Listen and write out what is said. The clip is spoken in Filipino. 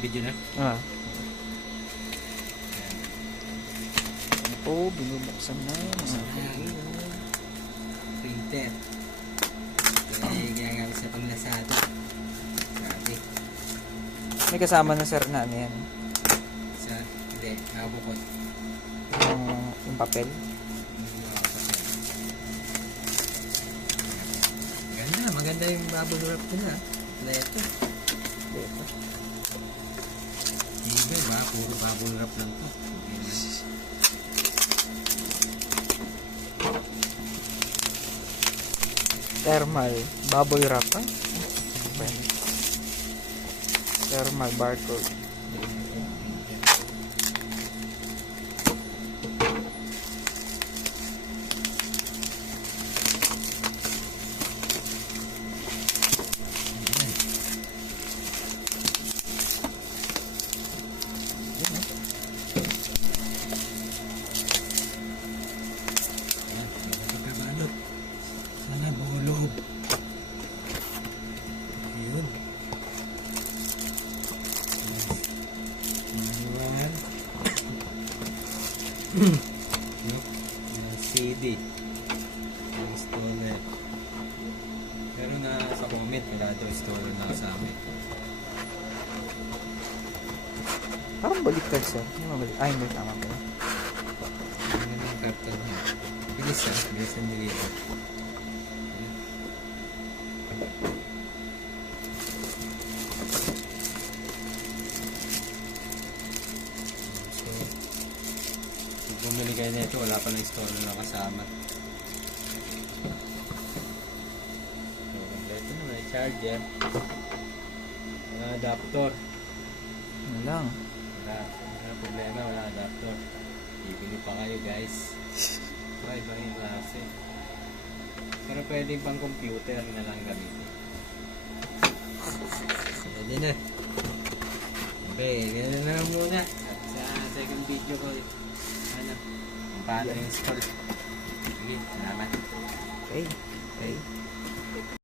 Nakabidyo na. Oh, binubuksan na. Printer. Kaya ginagamit sa panglasado. Grabe. May kasama na sir na ano yan. Hindi, nakabukod. Yung papel. Maganda yung bubble wrap nila. Ito. Iba ba? Puro bubble wrap lang to. Thermal bubble wrap. Thermal barcode. Sana bulob. Yun. Manual. Yung CD. Yung installer. Pero na sa comment, wala daw installer na kasama. Parang baliktad sir. Ay, hindi tama pala. Ano yung karton niya? Bilis ah. Bilis ang deliver. So, kung bumili kayo nito, wala pa na installer na kasama. So, kompleto na. May charger. Mga adapter. Ano lang. Wala problema, wala adapter. Bibili pa kayo guys. Iba yung klase. Pero pwede pang computer na lang gamitin. Pwede na. Okay, ganun na lang muna. At sa second video ko, ano, kung paano install. Sige, salamat. Okay.